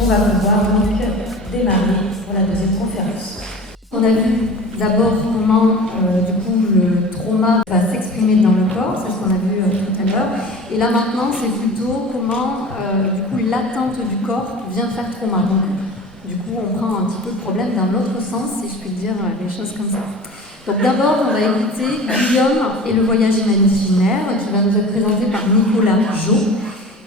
On va pouvoir donc démarrer pour la deuxième conférence. On a vu d'abord comment du coup le trauma va s'exprimer dans le corps, c'est ce qu'on a vu tout à l'heure. Et là maintenant c'est plutôt comment du coup l'attente du corps vient faire trauma. Donc du coup on prend un petit peu le problème d'un autre sens, si je puis dire les choses comme ça. Donc d'abord on va écouter Guillaume et le voyage imaginaire qui va nous être présenté par Nicolas Jo,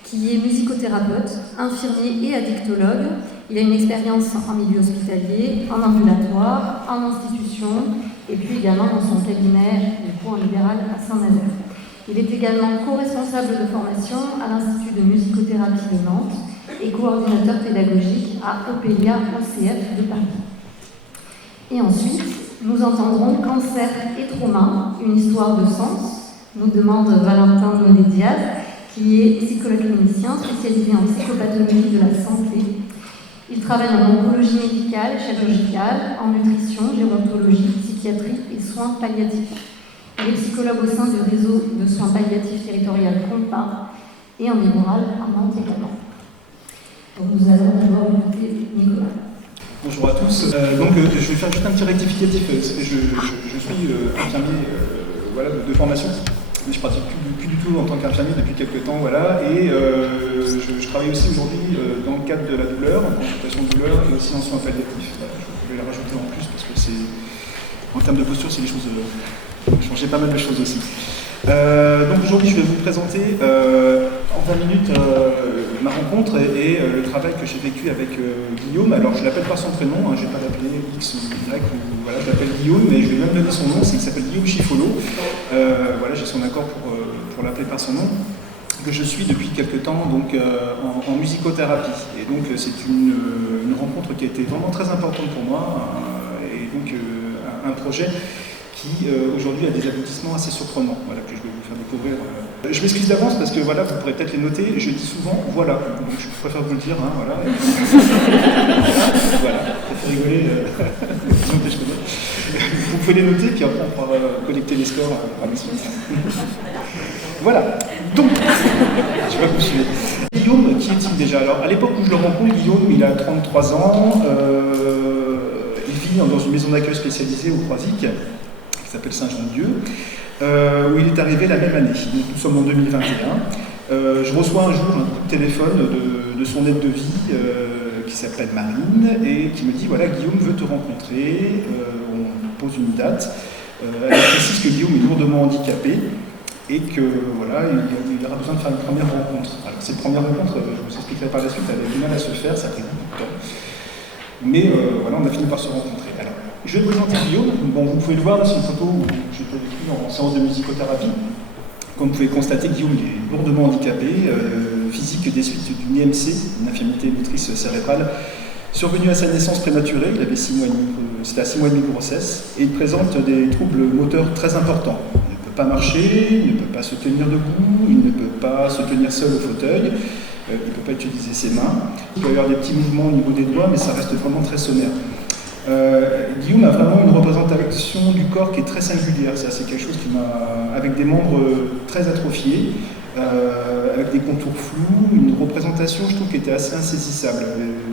qui est musicothérapeute, infirmier et addictologue. Il a une expérience en milieu hospitalier, en ambulatoire, en institution, et puis également dans son cabinet, du coup en libéral à Saint-Nazaire. Il est également co-responsable de formation à l'Institut de musicothérapie de Nantes et coordinateur pédagogique à Opelia OCF de Paris. Et ensuite, nous entendrons Cancer et trauma, une histoire de sens, nous demande Valentin Noël-Diaz, qui est psychologue clinicien spécialisé en psychopathologie de la santé. Il travaille en oncologie médicale, chirurgicale, en nutrition, gérontologie, psychiatrie et soins palliatifs. Il est psychologue au sein du réseau de soins palliatifs territorial Compa et en libéral à Nantes également. Donc nous allons d'abord écouter Nicolas. Bonjour à tous. Je vais faire juste un petit rectificatif. Je suis infirmier de formation. Mais je ne pratique plus du tout en tant qu'infirmier depuis quelques temps, voilà, et je travaille aussi aujourd'hui dans le cadre de la douleur, en consultation de douleur, et aussi en soins palliatifs. Voilà, je vais la rajouter en plus parce que en termes de posture, c'est des choses, changer pas mal de choses aussi. Donc aujourd'hui, je vais vous présenter en 20 minutes ma rencontre et le travail que j'ai vécu avec Guillaume. Alors je l'appelle par son prénom, je ne vais pas l'appeler X ou Y, voilà, je l'appelle Guillaume, mais je vais même donner son nom, il s'appelle Guillaume Chifolo. Voilà, j'ai son accord pour l'appeler par son nom, que je suis depuis quelques temps donc, en musicothérapie. Et donc c'est une rencontre qui a été vraiment très importante pour moi, et donc un projet qui aujourd'hui a des aboutissements assez surprenants, voilà, que je vais vous faire découvrir. Je m'excuse d'avance parce que voilà, vous pourrez peut-être les noter, je dis souvent voilà, donc je préfère vous le dire, voilà. Voilà, ça fait rigoler, disons que je connais. Vous pouvez les noter, puis après on pourra collecter les scores par la suite. Voilà, donc, je vais vous suivre. Guillaume, qui est-il déjà? Alors, à l'époque où je le rencontre, Guillaume, il a 33 ans, il vit dans une maison d'accueil spécialisée au Croisic, qui s'appelle Saint-Jean-de-Dieu, où il est arrivé la même année. Donc, nous sommes en 2021. Je reçois un jour un coup de téléphone de son aide de vie, qui s'appelle Marine, et qui me dit, voilà, Guillaume veut te rencontrer, on pose une date. Elle précise que Guillaume est lourdement handicapé, et que voilà, il aura besoin de faire une première rencontre. Alors cette première rencontre, je vous expliquerai par la suite, elle a du mal à se faire, ça a pris beaucoup de temps. Mais voilà, on a fini par se rencontrer. Alors, je vais présenter Guillaume. Bon, vous pouvez le voir, là, c'est une photo où j'ai été vécu en séance de musicothérapie. Comme vous pouvez constater, Guillaume est lourdement handicapé, physique des suites d'une IMC, une infirmité motrice cérébrale, survenue à sa naissance prématurée. Il avait 6 mois et demi, c'était à 6 mois et demi de grossesse, et il présente des troubles moteurs très importants. Il ne peut pas marcher, il ne peut pas se tenir debout, il ne peut pas se tenir seul au fauteuil, il ne peut pas utiliser ses mains. Il peut y avoir des petits mouvements au niveau des doigts, mais ça reste vraiment très sommaire. Guillaume a vraiment une représentation du corps qui est très singulière. C'est quelque chose qui m'a, avec des membres très atrophiés, avec des contours flous, une représentation, je trouve, qui était assez insaisissable.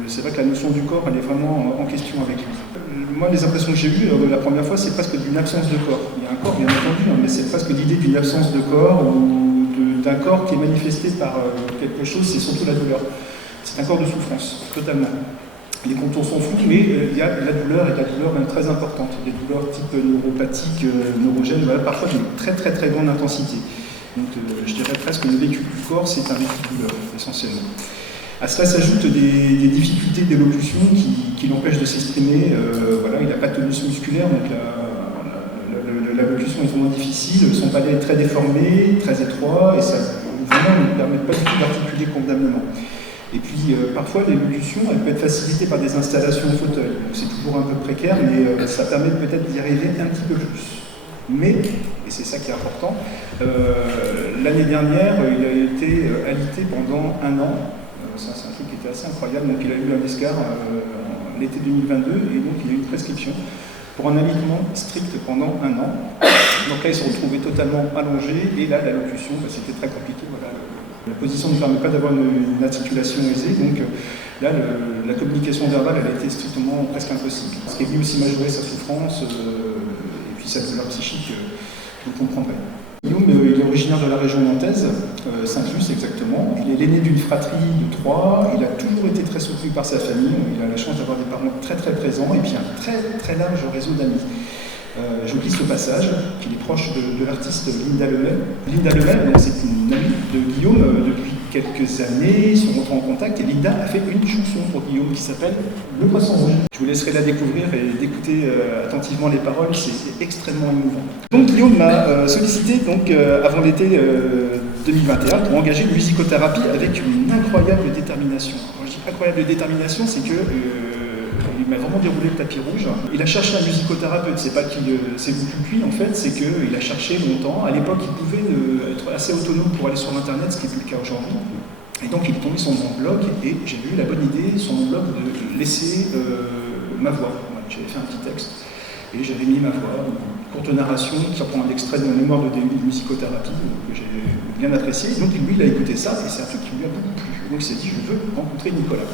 C'est vrai que la notion du corps, elle est vraiment en question avec lui. Moi, les impressions que j'ai eues la première fois, c'est presque d'une absence de corps. Il y a un corps, bien entendu, mais c'est presque l'idée d'une absence de corps ou d'un corps qui est manifesté par quelque chose, c'est surtout la douleur. C'est un corps de souffrance, totalement. Les contours sont flous, mais il y a de la douleur, et de la douleur même très importante. Des douleurs type neuropathique, neurogène, voilà, parfois d'une très très très grande intensité. Donc je dirais presque que le vécu du corps, c'est un vécu de douleur, essentiellement. À cela s'ajoutent des difficultés d'élocution qui l'empêchent de s'exprimer. Voilà, il n'a pas de tonus musculaire, donc l'allocution est vraiment difficile. Son palais est très déformé, très étroit, et ça vraiment ne lui permet pas du tout d'articuler convenablement. Et puis parfois l'élocution, elle peut être facilitée par des installations au fauteuil. C'est toujours un peu précaire, mais ça permet peut-être d'y arriver un petit peu plus. Mais, et c'est ça qui est important, l'année dernière, il a été alité pendant 1 an. Ça, c'est un truc qui était assez incroyable. Donc il a eu un ESCAR l'été 2022, et donc il a eu une prescription pour un alitement strict pendant 1 an. Donc là, il se retrouvait totalement allongé, et là, l'allocution, c'était très compliqué. Voilà. La position ne permet pas d'avoir une articulation aisée, donc Là, la communication verbale, elle a été strictement presque impossible. Ce qui est venu aussi majorer sa souffrance, et puis sa douleur psychique, je ne comprendrai. Guillaume, il est originaire de la région nantaise, Saint-Just exactement. Il est l'aîné d'une fratrie de 3. Il a toujours été très soutenu par sa famille. Il a la chance d'avoir des parents très très présents et puis un très très large réseau d'amis. Je glisse au passage qu'il est proche de l'artiste Linda Lemay. Linda Lemay, c'est une amie de Guillaume depuis quelques années. Ils sont rentrés en contact et Linda a fait une chanson pour Guillaume qui s'appelle Le Poisson Rouge. Je vous laisserai la découvrir et d'écouter attentivement les paroles, c'est extrêmement émouvant. Donc Guillaume m'a sollicité avant l'été 2021 pour engager une musicothérapie avec une incroyable détermination. Quand je dis incroyable détermination, c'est que il m'a vraiment déroulé le tapis rouge. Il a cherché un musicothérapeute, c'est pas qu'il s'est beaucoup cuit en fait, c'est qu'il a cherché longtemps. À l'époque, il pouvait être assez autonome pour aller sur internet, ce qui n'est plus le cas aujourd'hui. Et donc il est tombé sur mon blog et j'ai eu la bonne idée sur mon blog de laisser ma voix. Voilà, j'avais fait un petit texte et j'avais mis ma voix, une courte narration qui reprend un extrait de mon mémoire de début de musicothérapie que j'ai bien apprécié. Donc lui, il a écouté ça et c'est un truc qui lui a beaucoup plu. Donc il s'est dit, je veux rencontrer Nicolas.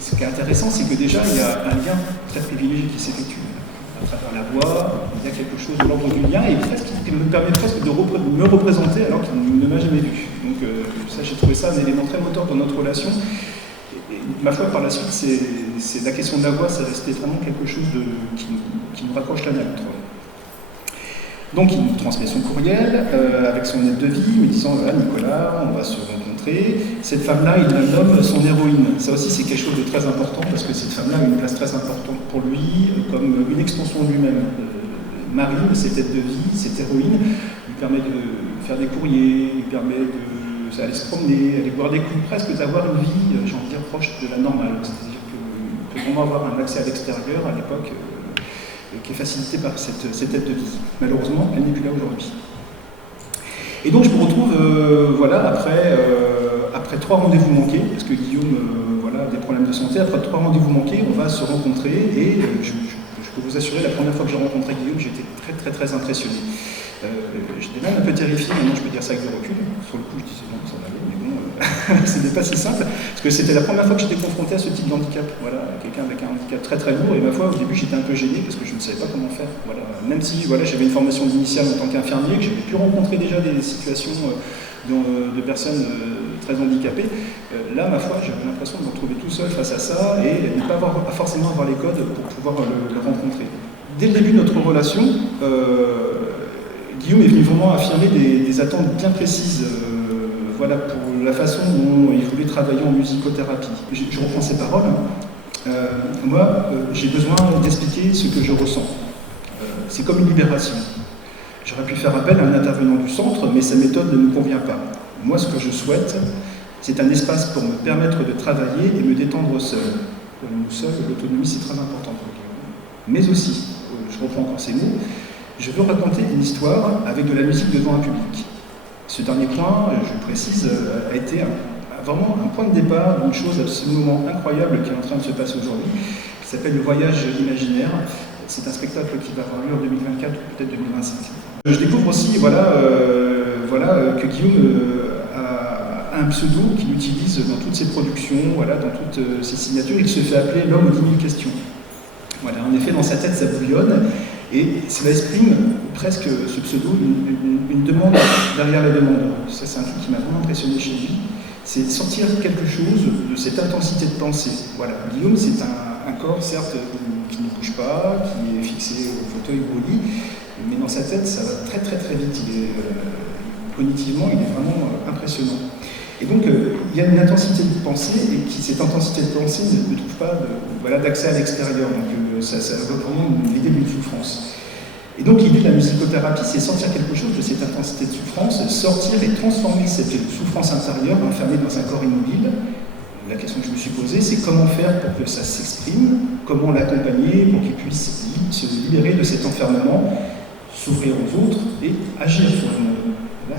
Ce qui est intéressant, c'est que déjà, il y a un lien très privilégié qui s'effectue à travers la voix. Il y a quelque chose de l'ordre du lien et qui me permet presque de me représenter alors qu'il ne m'a jamais vu. Donc ça, j'ai trouvé ça un élément très moteur dans notre relation. Et ma foi, par la suite, c'est la question de la voix, c'est resté vraiment quelque chose qui nous rapproche l'un à l'autre. Donc il nous transmet son courriel avec son aide de vie, me disant voilà Nicolas, on va se rencontrer. Cette femme-là, il la nomme son héroïne. Ça aussi c'est quelque chose de très important parce que cette femme-là a une place très importante pour lui, comme une extension de lui-même. Marine, cette aide de vie, cette héroïne, lui permet de faire des courriers, lui permet d'aller se promener, aller boire des coups, presque d'avoir une vie, j'ai envie de dire, proche de la normale. C'est-à-dire que vraiment avoir un accès à l'extérieur à l'époque. Qui est facilitée par cette aide de vie. Malheureusement, elle n'est plus là aujourd'hui. Et donc je me retrouve, après 3 rendez-vous manqués, parce que Guillaume a des problèmes de santé, après 3 rendez-vous manqués, on va se rencontrer, et je peux vous assurer, la première fois que j'ai rencontré Guillaume, j'étais très très très impressionné. J'étais même un peu terrifié, maintenant je peux dire ça avec du recul. Sur le coup, je disais non, ça va aller, mais bon, c'était pas si simple, parce que c'était la première fois que j'étais confronté à ce type d'handicap. Voilà, quelqu'un avec un handicap très très lourd, et ma foi, au début, j'étais un peu gêné parce que je ne savais pas comment faire. Voilà. Même si j'avais une formation initiale en tant qu'infirmier, que j'avais pu rencontrer déjà des situations de personnes très handicapées, là, ma foi, j'avais l'impression de me retrouver tout seul face à ça et de ne pas forcément avoir les codes pour pouvoir le rencontrer. Dès le début de notre relation, Guillaume est venu vraiment affirmer des attentes bien précises pour la façon dont il voulait travailler en musicothérapie. Je reprends ses paroles. Moi, j'ai besoin d'expliquer ce que je ressens. C'est comme une libération. J'aurais pu faire appel à un intervenant du centre, mais sa méthode ne me convient pas. Moi, ce que je souhaite, c'est un espace pour me permettre de travailler et me détendre seul. Nous seuls, l'autonomie, c'est très important pour Guillaume. Mais aussi, je reprends encore ces mots, je veux raconter une histoire avec de la musique devant un public. Ce dernier point, je précise, a été vraiment un point de départ d'une chose absolument incroyable qui est en train de se passer aujourd'hui, qui s'appelle le voyage imaginaire. C'est un spectacle qui va avoir lieu en 2024 ou peut-être 2025. Je découvre aussi que Guillaume a un pseudo qu'il utilise dans toutes ses productions, dans toutes ses signatures. Il se fait appeler l'homme aux 10 000 questions. Voilà, en effet, dans sa tête, ça bouillonne. Et cela exprime presque, ce pseudo, une demande derrière la demande. Ça, c'est un truc qui m'a vraiment impressionné chez lui. C'est sortir quelque chose de cette intensité de pensée. Voilà. Guillaume, c'est un corps, certes, qui ne bouge pas, qui est fixé au fauteuil ou au lit, mais dans sa tête, ça va très très très vite. Cognitivement, il est vraiment impressionnant. Et donc, il y a une intensité de pensée, et cette intensité de pensée ne trouve pas d'accès à l'extérieur. Donc, ça représente l'idée d'une souffrance. Et donc, l'idée de la musicothérapie, c'est sortir quelque chose de cette intensité de souffrance, sortir et transformer cette souffrance intérieure enfermée dans un corps immobile. La question que je me suis posée, c'est comment faire pour que ça s'exprime, comment l'accompagner pour qu'il puisse se libérer de cet enfermement, s'ouvrir aux autres et agir sur le monde. Là,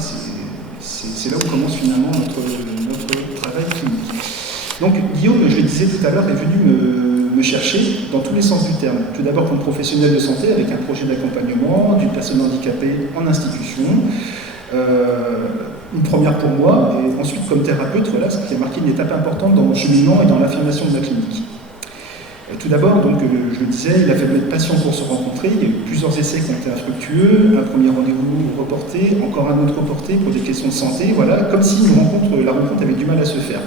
c'est là où commence finalement notre travail clinique. Donc Guillaume, je le disais tout à l'heure, est venu me chercher dans tous les sens du terme. Tout d'abord comme professionnel de santé avec un projet d'accompagnement d'une personne handicapée en institution. une première pour moi, et ensuite comme thérapeute, voilà, ce qui a marqué une étape importante dans mon cheminement et dans l'affirmation de la clinique. Tout d'abord, donc, je le disais, il a fallu être patient pour se rencontrer. Il y a eu plusieurs essais qui ont été infructueux, un premier rendez-vous reporté, encore un autre reporté pour des questions de santé, voilà, comme si la rencontre avait du mal à se faire.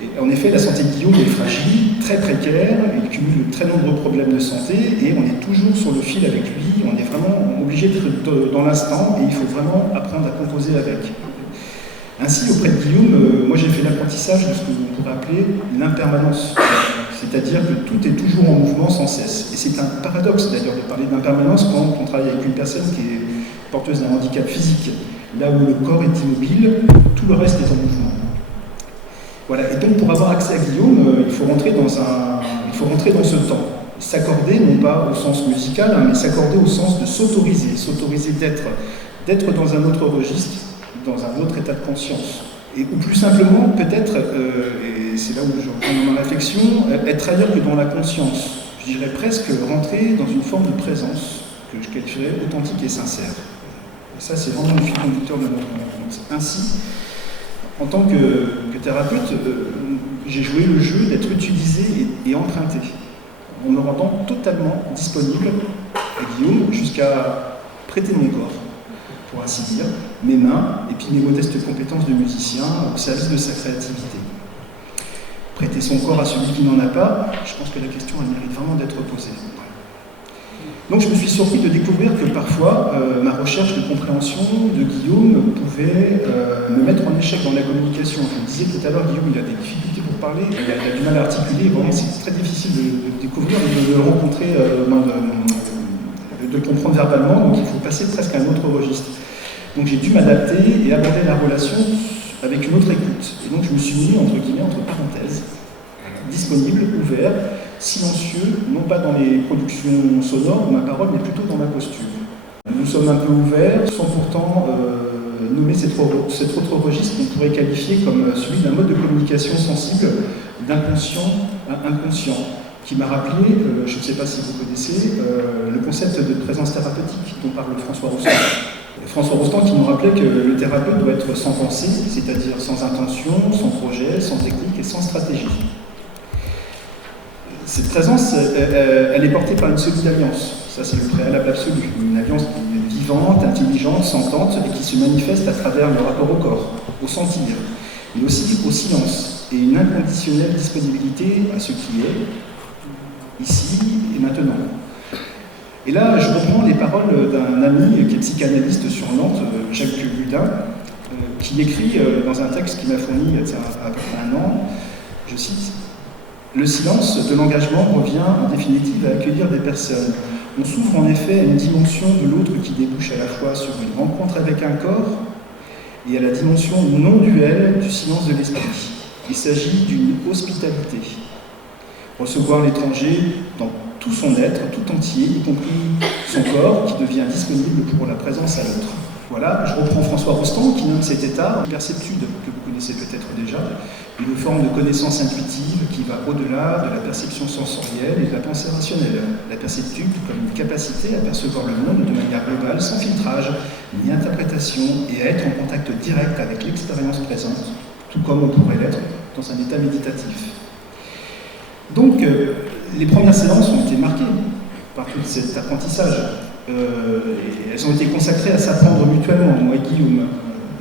Et en effet, la santé de Guillaume est fragile, très précaire, il cumule de très nombreux problèmes de santé, et on est toujours sur le fil avec lui, on est vraiment obligé d'être dans l'instant, et il faut vraiment apprendre à composer avec. Ainsi, auprès de Guillaume, moi j'ai fait l'apprentissage de ce que l'on pourrait appeler l'impermanence. C'est-à-dire que tout est toujours en mouvement sans cesse. Et c'est un paradoxe d'ailleurs de parler d'impermanence quand on travaille avec une personne qui est porteuse d'un handicap physique. Là où le corps est immobile, tout le reste est en mouvement. Voilà. Et donc pour avoir accès à Guillaume, il faut rentrer dans ce temps. S'accorder, non pas au sens musical, mais s'accorder au sens de s'autoriser. S'autoriser d'être dans un autre registre, dans un autre état de conscience. Ou plus simplement, peut-être, et c'est là où je reprends dans ma réflexion, être ailleurs que dans la conscience. Je dirais presque rentrer dans une forme de présence que je qualifierais authentique et sincère. Et ça, c'est vraiment le fil conducteur de notre rencontre. Ainsi, en tant que thérapeute, j'ai joué le jeu d'être utilisé et emprunté, en me rendant totalement disponible à Guillaume jusqu'à prêter mon corps, pour ainsi dire, mes mains et puis mes modestes compétences de musicien au service de sa créativité. Prêter son corps à celui qui n'en a pas, je pense que la question elle mérite vraiment d'être posée. Donc je me suis surpris de découvrir que parfois ma recherche de compréhension de Guillaume pouvait me mettre en échec dans la communication. Je le disais tout à l'heure, Guillaume il a des difficultés pour parler, il a du mal à articuler, vraiment c'est très difficile de découvrir et de le rencontrer, de le comprendre verbalement, donc il faut passer presque à un autre registre. Donc j'ai dû m'adapter et aborder la relation avec une autre écoute. Et donc je me suis mis entre guillemets entre parenthèses, disponible, ouvert, silencieux, non pas dans les productions sonores de ma parole, mais plutôt dans ma posture. Nous sommes un peu ouverts, sans pourtant nommer cet autre registre qu'on pourrait qualifier comme celui d'un mode de communication sensible, d'inconscient à inconscient, qui m'a rappelé, je ne sais pas si vous connaissez, le concept de présence thérapeutique dont parle François Rostand. François Rostand qui nous rappelait que le thérapeute doit être sans pensée, c'est-à-dire sans intention, sans projet, sans technique et sans stratégie. Cette présence, elle est portée par une solide alliance. Ça, c'est le préalable absolu. Une alliance qui est vivante, intelligente, sentante et qui se manifeste à travers le rapport au corps, au sentir, mais aussi au silence et une inconditionnelle disponibilité à ce qui est ici et maintenant. Et là, je reprends les paroles d'un ami qui est psychanalyste sur Nantes, Jacques Gudin, qui écrit dans un texte qu'il m'a fourni il y a à peu près un an, je cite, « Le silence de l'engagement revient en définitive à accueillir des personnes. On s'ouvre en effet à une dimension de l'autre qui débouche à la fois sur une rencontre avec un corps et à la dimension non duelle du silence de l'esprit. Il s'agit d'une hospitalité. Recevoir l'étranger dans tout son être, tout entier, y compris son corps, qui devient disponible pour la présence à l'autre. » Voilà, je reprends François Rostand qui nomme cet état perceptude, que vous connaissez peut-être déjà, une forme de connaissance intuitive qui va au-delà de la perception sensorielle et de la pensée rationnelle. La perceptude comme une capacité à percevoir le monde de manière globale, sans filtrage, ni interprétation, et à être en contact direct avec l'expérience présente, tout comme on pourrait l'être dans un état méditatif. Donc, les premières séances ont été marquées par tout cet apprentissage. Et elles ont été consacrées à s'apprendre mutuellement, moi et Guillaume,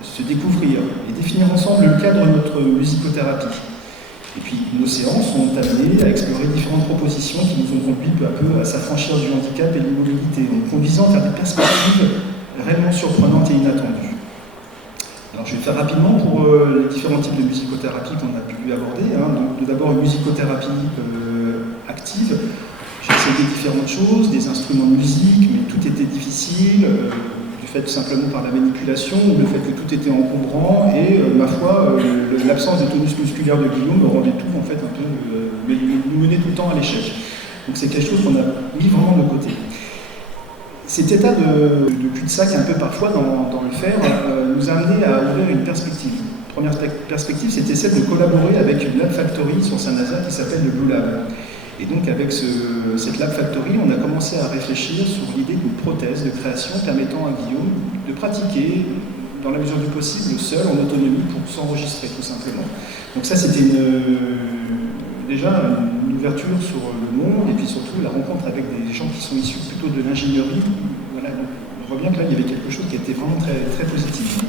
se découvrir et définir ensemble le cadre de notre musicothérapie. Et puis nos séances ont amené à explorer différentes propositions qui nous ont conduit peu à peu à s'affranchir du handicap et de l'immobilité, en nous conduisant vers des perspectives réellement surprenantes et inattendues. Alors je vais faire rapidement pour les différents types de musicothérapie qu'on a pu aborder. Donc, tout d'abord une musicothérapie active. J'ai essayé différentes choses, des instruments de musique, mais tout était difficile, du fait simplement par la manipulation, ou le fait que tout était encombrant, et ma foi, l'absence de tonus musculaire de Guillaume me rendait tout en fait un peu, nous menait tout le temps à l'échec. Donc c'est quelque chose qu'on a mis vraiment de côté. Cet état de cul-de-sac un peu parfois dans le faire nous a amené à ouvrir une perspective. Première perspective, c'était celle de collaborer avec une lab factory sur Saint-Nazaire qui s'appelle le Blue Lab. Et donc avec cette Lab Factory, on a commencé à réfléchir sur l'idée d'une prothèse de création permettant à Guillaume de pratiquer dans la mesure du possible, seul, en autonomie, pour s'enregistrer tout simplement. Donc ça, c'était déjà une ouverture sur le monde, et puis surtout la rencontre avec des gens qui sont issus plutôt de l'ingénierie. Voilà, donc on voit bien que là, il y avait quelque chose qui était vraiment très, très positif.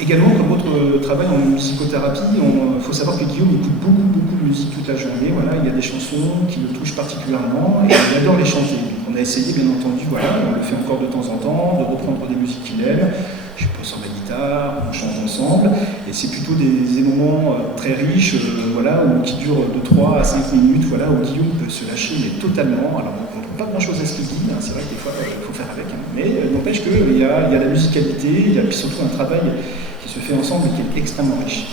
Également, comme autre travail en musicothérapie, il faut savoir que Guillaume écoute beaucoup de musique toute la journée. Voilà, il y a des chansons qui le touchent particulièrement, et il adore les chanter. On a essayé, bien entendu, voilà, on le fait encore de temps en temps, de reprendre des musiques qu'il aime. Je pose sur ma guitare, on chante ensemble, et c'est plutôt des moments très riches, voilà, qui durent de 3 à 5 minutes, voilà, où Guillaume peut se lâcher mais totalement. Alors on ne comprend pas grand-chose à ce qu'il dit, hein, c'est vrai que des fois il faut faire avec, hein, mais n'empêche qu'il y a la musicalité, il y a puis surtout un travail qui se fait ensemble et qui est extrêmement riche.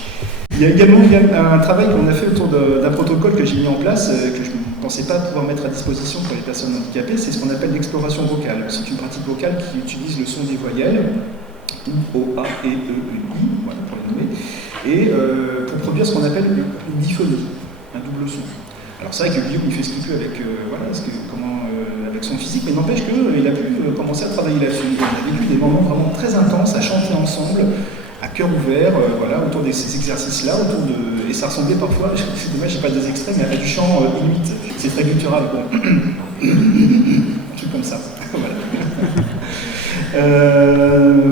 Il y a également un travail qu'on a fait autour d'un protocole que j'ai mis en place, que je ne pensais pas pouvoir mettre à disposition pour les personnes handicapées, c'est ce qu'on appelle l'exploration vocale. C'est une pratique vocale qui utilise le son des voyelles, O, A, E, E, I, voilà, pour les nommer, et pour produire ce qu'on appelle une diphonie, un double son. Alors c'est vrai que Guillaume il fait ce qu'il peut avec, avec son physique, mais n'empêche qu'il a pu commencer à travailler là-dessus. On a vécu des moments vraiment très intenses à chanter ensemble, à cœur ouvert, voilà, autour de ces exercices-là, et ça ressemblait parfois, c'est dommage, j'ai pas des extraits, mais à du chant inuit. C'est très guttural, bon. Un truc comme ça. Voilà.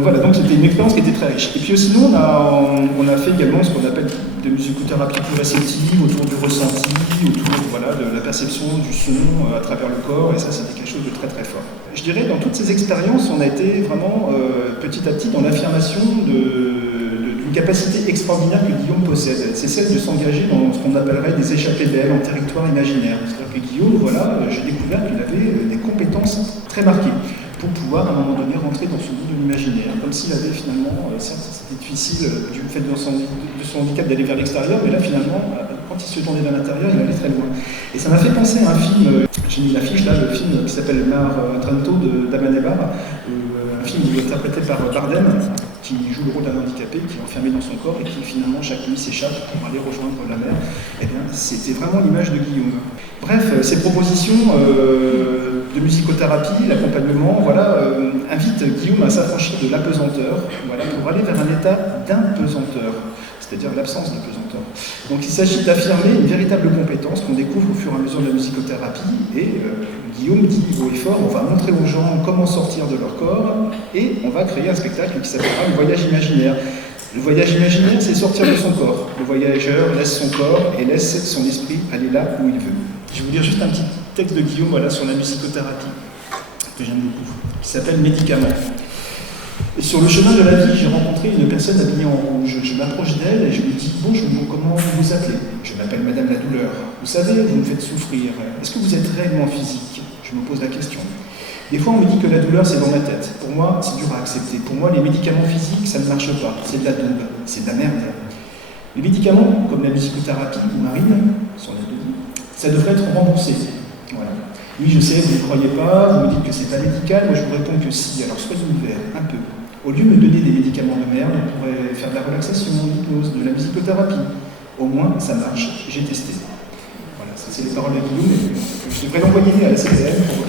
Voilà, donc c'était une expérience qui était très riche. Et puis sinon, on a fait également ce qu'on appelle de musicothérapie plus réceptive, autour du ressenti, autour voilà, de la perception du son à travers le corps, et ça c'était quelque chose de très très fort. Je dirais, dans toutes ces expériences, on a été vraiment petit à petit dans l'affirmation d'une capacité extraordinaire que Guillaume possède. C'est celle de s'engager dans ce qu'on appellerait des échappées d'ailes en territoire imaginaire. C'est-à-dire que Guillaume, voilà, j'ai découvert qu'il avait des compétences très marquées pour pouvoir à un moment donné rentrer dans ce monde de l'imaginaire, comme s'il avait finalement, certes c'était difficile du fait de son handicap d'aller vers l'extérieur, mais là finalement, quand il se tournait vers l'intérieur, il allait très loin. Et ça m'a fait penser à un film, j'ai mis l'affiche là, le film qui s'appelle Mar Trento d'Abanebar, un film interprété par Bardem, qui joue le rôle d'un handicapé, qui est enfermé dans son corps et qui finalement chaque nuit s'échappe pour aller rejoindre la mer. Eh bien, c'était vraiment l'image de Guillaume. Bref, ces propositions de musicothérapie, l'accompagnement, voilà, invitent Guillaume à s'affranchir de l'apesanteur, voilà, pour aller vers un état d'impesanteur, c'est-à-dire l'absence de pesanteur. Donc il s'agit d'affirmer une véritable compétence qu'on découvre au fur et à mesure de la musicothérapie, et Guillaume dit haut et fort, on va montrer aux gens comment sortir de leur corps, et on va créer un spectacle qui s'appellera le voyage imaginaire. Le voyage imaginaire, c'est sortir de son corps. Le voyageur laisse son corps et laisse son esprit aller là où il veut. Je vais vous lire juste un petit texte de Guillaume voilà, sur la musicothérapie, que j'aime beaucoup, qui s'appelle Médicaments. Et sur le chemin de la vie, j'ai rencontré une personne habillée en rouge. Je m'approche d'elle et je lui dis « Bonjour, comment vous vous appelez ?» Je m'appelle Madame la Douleur. Vous savez, vous me faites souffrir. Est-ce que vous êtes réellement physique? Je me pose la question. Des fois, on me dit que la douleur, c'est dans ma tête. Pour moi, c'est dur à accepter. Pour moi, les médicaments physiques, ça ne marche pas. C'est de la daube, c'est de la merde. Les médicaments, comme la musicothérapie ou Marine, son aide, ça devrait être remboursé. Voilà. Oui, je sais, vous ne croyez pas, vous me dites que c'est pas médical, moi je vous réponds que si, alors soyez ouverts, un peu. Au lieu de me donner des médicaments de merde, on pourrait faire de la relaxation, de l'hypnose, de la musicothérapie. Au moins, ça marche, j'ai testé. Voilà, ça c'est les paroles de Guillaume, mais je devrais l'envoyer à la CDM pour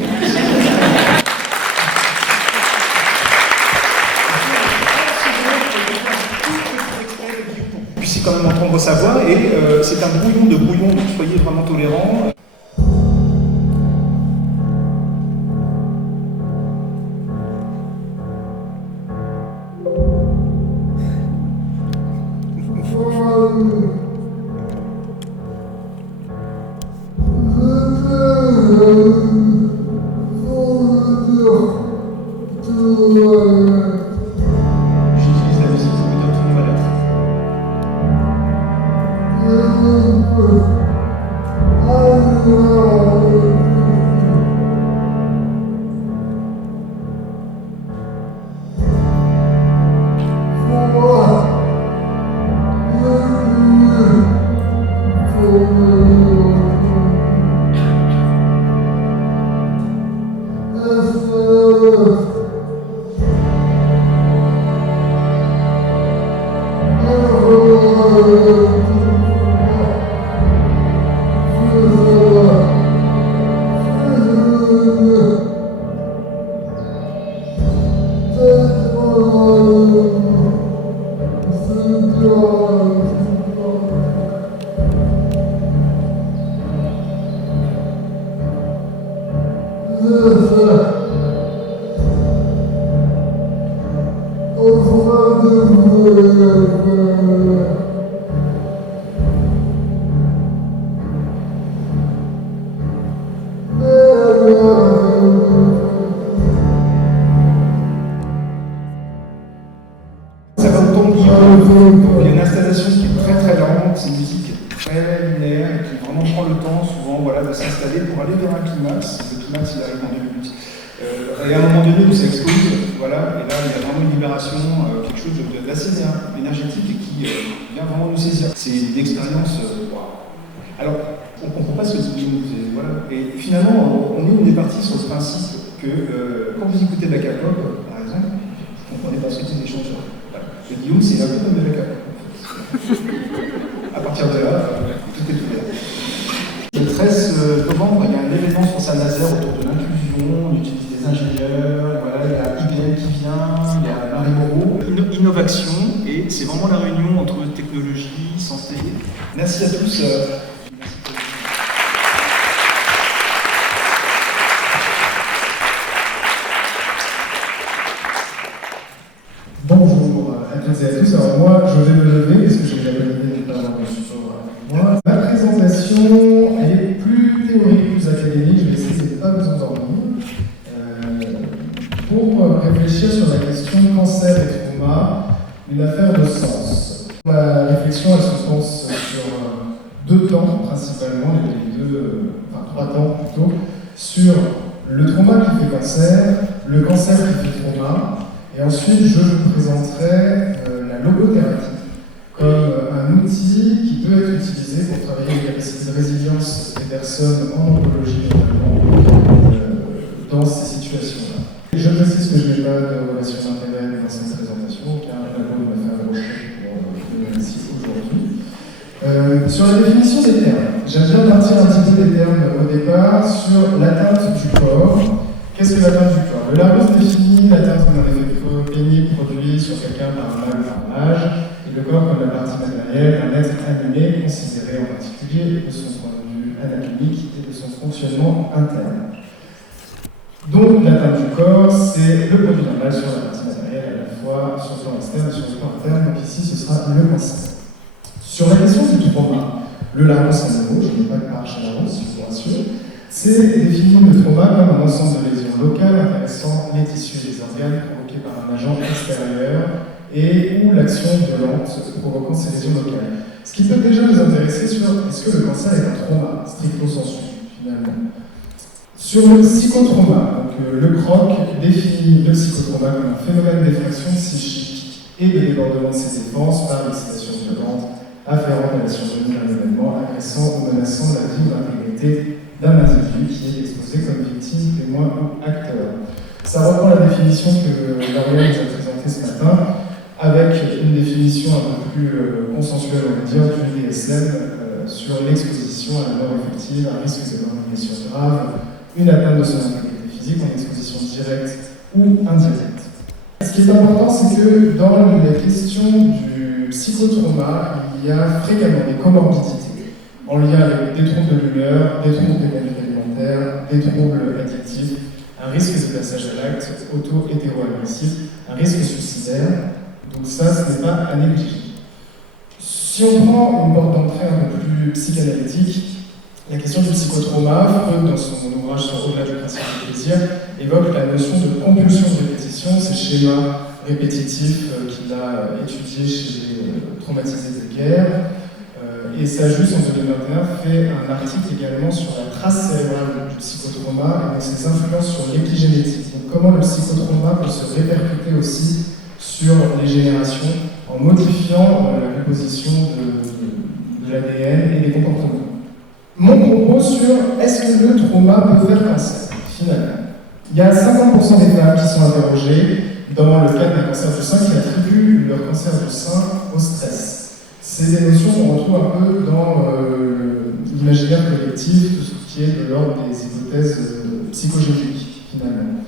puissiez quand même entendre sa voix, et c'est un brouillon de brouillon, donc soyez vraiment tolérants. Ça va autant il y a une installation qui est très très lente, c'est une musique très linéaire et qui vraiment prend le temps souvent voilà, de s'installer pour aller vers un climax. Le climax il arrive en début. Et à un moment donné où ça explose, voilà, et là il y a vraiment une libération, quelque chose d'assez énergétique et qui vient vraiment nous saisir. C'est une expérience. Wow. Alors, on ne comprend pas ce que c'est. Voilà. Et finalement, on est parti sur le principe que quand vous écoutez de la K-pop, par exemple, vous ne comprenez pas ce que c'est des chanteurs. Et Guillaume, c'est un peu comme de la K-pop. À partir de là, tout est ouvert. Le 13 novembre, il y a un événement sur Saint-Nazaire autour de l'inclusion, on utilise des ingénieurs, voilà, il y a IBM qui vient, il y a Marie Moreau. Innovation, et c'est vraiment la réunion entre technologie, santé. Merci à tous. Bonjour à toutes et à tous. Alors moi, je vais me lever parce que j'ai jamais levé de parler sur moi. Ma présentation est plus théorique, plus académique. Je vais essayer de ne pas vous endormir. Pour réfléchir sur la question cancer et trauma, une affaire de sens. Ma réflexion, elle se pense sur deux temps principalement, trois temps plutôt, sur le trauma qui fait cancer, le cancer qui fait trauma. Et ensuite, je vous présenterai la logothérapie comme un outil qui peut être utilisé pour travailler les capacités de résilience des personnes en oncologie notamment dans ces situations-là. Je précise que je n'ai pas de relation d'intérêt dans cette présentation, car la loi m'a fait un brochet pour venir ici aujourd'hui. Sur la définition des termes, j'aime bien partir un petit peu des termes au départ sur l'atteinte du corps. Qu'est-ce que l'atteinte du corps? Le Larousse définit l'atteinte comme un effet pénible produit sur quelqu'un par un mal ou par un âge, et le corps comme la partie matérielle d'un être animé, considéré en particulier de son point de vue anatomique et de son fonctionnement interne. Donc l'atteinte du corps, c'est le produit d'un mal sur la partie matérielle, à la fois sur le plan externe et sur le plan interne, donc ici ce sera le cancer. Sur la question du trauma, le Larousse à nouveau, je n'ai pas de marche à Larousse, je vous rassure, c'est définir le trauma comme un ensemble de lésions locales intéressant les tissus et les organes provoqués par un agent extérieur et ou l'action violente provoquant ces lésions locales. Ce qui peut déjà nous intéresser sur est-ce que le cancer est un trauma, stricto sensu, finalement. Sur le psychotrauma, donc le CROC définit le psychotrauma comme un phénomène d'effraction psychique et de débordement de ses défenses par l'excitation violente afférente à la survenue d'un événement agressant ou menaçant la vie ou l'intégrité d'un individu qui est exposé comme victime, témoin ou acteur. Ça reprend la définition que Lauriane nous a présentée ce matin, avec une définition un peu plus consensuelle, on va dire, du DSM sur l'exposition à la mort effective, un risque de blessure grave, une atteinte de son intégrité physique en exposition directe ou indirecte. Ce qui est important, c'est que dans la question du psychotrauma, il y a fréquemment des comorbidités en lien avec des troubles de l'humeur, des troubles des conduites alimentaires, des troubles addictifs, un risque de passage à l'acte auto-hétéro-agressif, un risque suicidaire. Donc ça, ce n'est pas à négliger. Si on prend une porte d'entrée un peu plus psychanalytique, la question du psychotrauma, Freud, dans son ouvrage sur Au-delà du principe du plaisir, évoque la notion de compulsion de répétition, ces schémas répétitifs qu'il a étudiés chez les traumatisés de guerre. Et Sajus, en 2021, fait un article également sur la trace cérébrale du psychotrauma et ses influences sur l'épigénétique. Donc comment le psychotrauma peut se répercuter aussi sur les générations en modifiant la composition de l'ADN et des comportements. Mon propos sur est-ce que le trauma peut faire cancer, finalement. Il y a 50% des femmes qui sont interrogées dans le cadre d'un cancer du sein qui attribuent leur cancer du sein au stress. Ces émotions qu'on retrouve un peu dans l'imaginaire collectif, tout ce qui est de l'ordre des hypothèses psychogénétiques, finalement.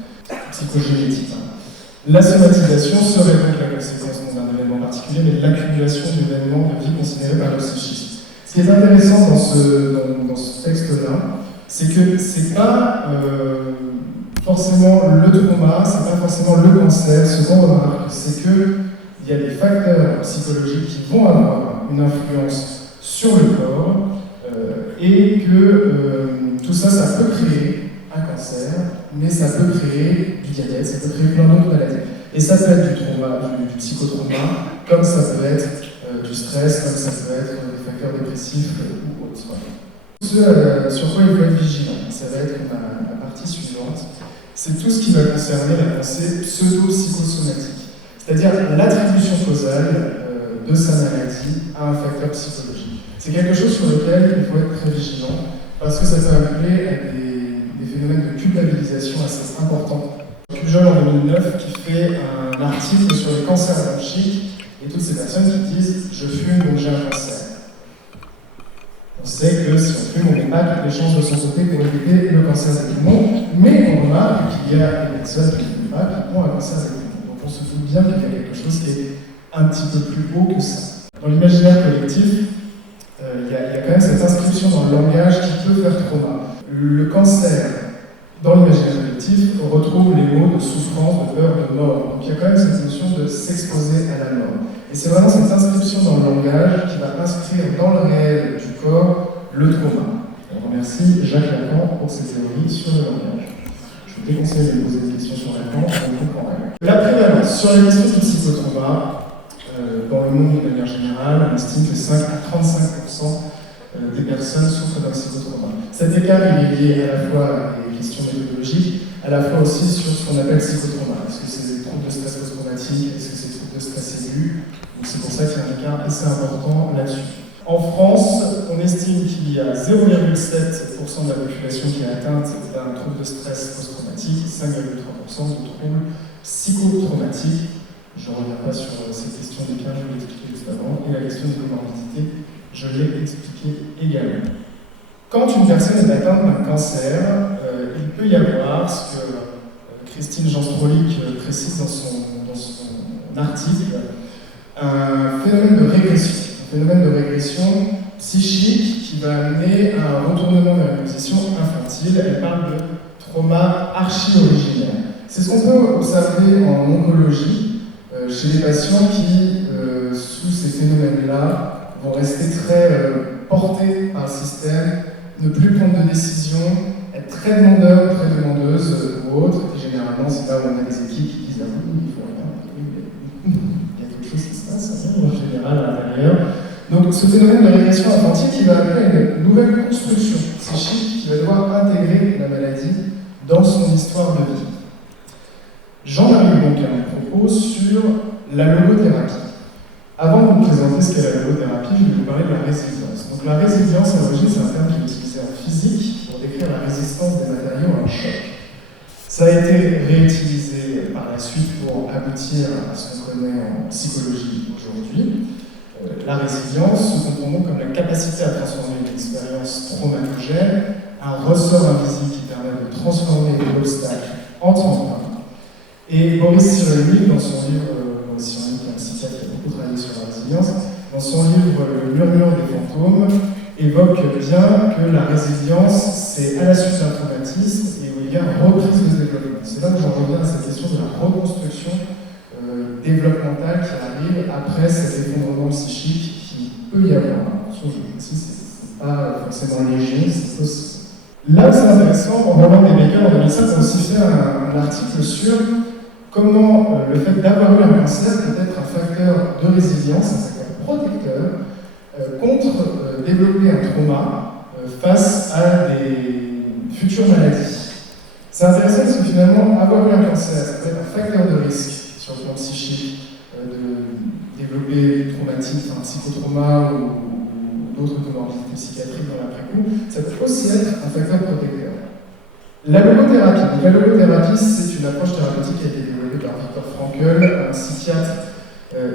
Psychogénétiques. La somatisation serait donc la conséquence non d'un événement particulier, mais de l'accumulation d'événements de vie considérés par le psychisme. Ce qui est intéressant dans ce texte-là, c'est que c'est pas forcément le trauma, c'est pas forcément le cancer. Ce qu'on remarque, c'est qu'il y a des facteurs psychologiques qui vont avoir une influence sur le corps et que tout ça, ça peut créer un cancer, mais ça peut créer du diabète, ça peut créer plein d'autres maladies. Et ça peut être du trauma, du psychotrauma, comme ça peut être du stress, comme ça peut être des facteurs dépressifs ou autres. Ce sur quoi il faut être vigilant, ça va être la partie suivante, c'est tout ce qui va concerner la pensée pseudo-psychosomatique, c'est-à-dire l'attribution causale de sa maladie à un facteur psychologique. C'est quelque chose sur lequel il faut être très vigilant, parce que ça peut appeler à des phénomènes de culpabilisation assez importants. Pujol en 2009 qui fait un article sur le cancer bronchique et toutes ces personnes qui disent « je fume donc j'ai un cancer ». On sait que si on fume, on n'a pas toutes les chances de son côté pour éviter le cancer des poumons, mais on remarque qu'il y a des personnes qui ne fument pas qui ont un cancer des poumons. Donc on se doute bien qu'il y a quelque chose qui est un petit peu plus haut que ça. Dans l'imaginaire collectif, il y a quand même cette inscription dans le langage qui peut faire trauma. Le cancer, dans l'imaginaire collectif, on retrouve les mots de souffrance, de peur, de mort. Donc il y a quand même cette notion de s'exposer à la mort. Et c'est vraiment cette inscription dans le langage qui va inscrire dans le réel du corps le trauma. On remercie Jacques Lacan pour ses théories sur le langage. Je vous déconseille de poser des questions sur Lacan, on comprend rien. La prévalence sur la question du psychotrauma, dans le monde de manière générale, on estime que 5 à 35% des personnes souffrent d'un psychotrauma. Cet écart il est lié à la fois à des questions méthodologiques, à la fois aussi sur ce qu'on appelle psychotrauma. Est-ce que c'est des troubles de stress post-traumatique? Est-ce que c'est des troubles de stress aigu? Donc c'est pour ça qu'il y a un écart assez important là-dessus. En France, on estime qu'il y a 0,7% de la population qui est atteinte d'un trouble de stress post-traumatique, 5,3% de troubles psychotraumatiques. Je ne reviens pas sur cette question des cas, je l'ai expliqué juste avant, et la question des comorbidités, je l'ai expliqué également. Quand une personne est atteinte d'un cancer, il peut y avoir ce que Christine Jean-Strolik précise dans son article, un phénomène de régression. Un phénomène de régression psychique qui va amener à un retournement vers une position infantile. Elle parle de trauma archi-originaire. C'est ce qu'on peut observer en oncologie chez les patients qui, sous ces phénomènes-là, vont rester très portés par le système, ne plus prendre de décision, être très demandeurs, très demandeuses ou autres. Et généralement, c'est là où on a des équipes qui disent « ah oui, il faut rien, il y a quelque chose qui se passe en général à l'intérieur ». Donc ce phénomène de régression infantile qui va amener à une nouvelle construction psychique qui va devoir intégrer la maladie dans son histoire de vie. J'en arrive donc à mon propos sur la logothérapie. Avant de vous présenter ce qu'est la logothérapie, je vais vous parler de la résilience. Donc la résilience, à l'origine, c'est un terme qui est utilisé en physique pour décrire la résistance des matériaux à un choc. Ça a été réutilisé par la suite pour aboutir à ce qu'on connaît en psychologie aujourd'hui. La résilience se comprend donc comme la capacité à transformer une expérience traumatogène, un ressort invisible qui permet de transformer l'obstacle en tremplin. Et Boris Cyrulnik, dans son livre, Boris Cyrulnik, qui est un psychiatre qui a beaucoup travaillé sur la résilience, dans son livre Le murmure des fantômes, évoque bien que la résilience, c'est à la suite d'un traumatisme et où il y a une reprise de développement. C'est là où j'en reviens à cette question de la reconstruction développementale qui arrive après cet effondrement psychique qui peut y avoir. Attention, je vous dis, c'est pas forcément léger, c'est possible. Là où c'est intéressant, Roland Desbaker en 2005 a aussi fait un article sur comment le fait d'avoir eu un cancer peut être un facteur de résilience, un facteur protecteur contre développer un trauma face à des futures maladies. C'est intéressant parce que finalement, avoir eu un cancer, ça peut être un facteur de risque sur le plan psychique, de développer des traumatismes, un psychotrauma ou d'autres comorbidités psychiatriques dans l'après-coup, ça peut aussi être un facteur protecteur. La logothérapie. La logothérapie, c'est une approche thérapeutique qui a été développée par Viktor Frankl, un psychiatre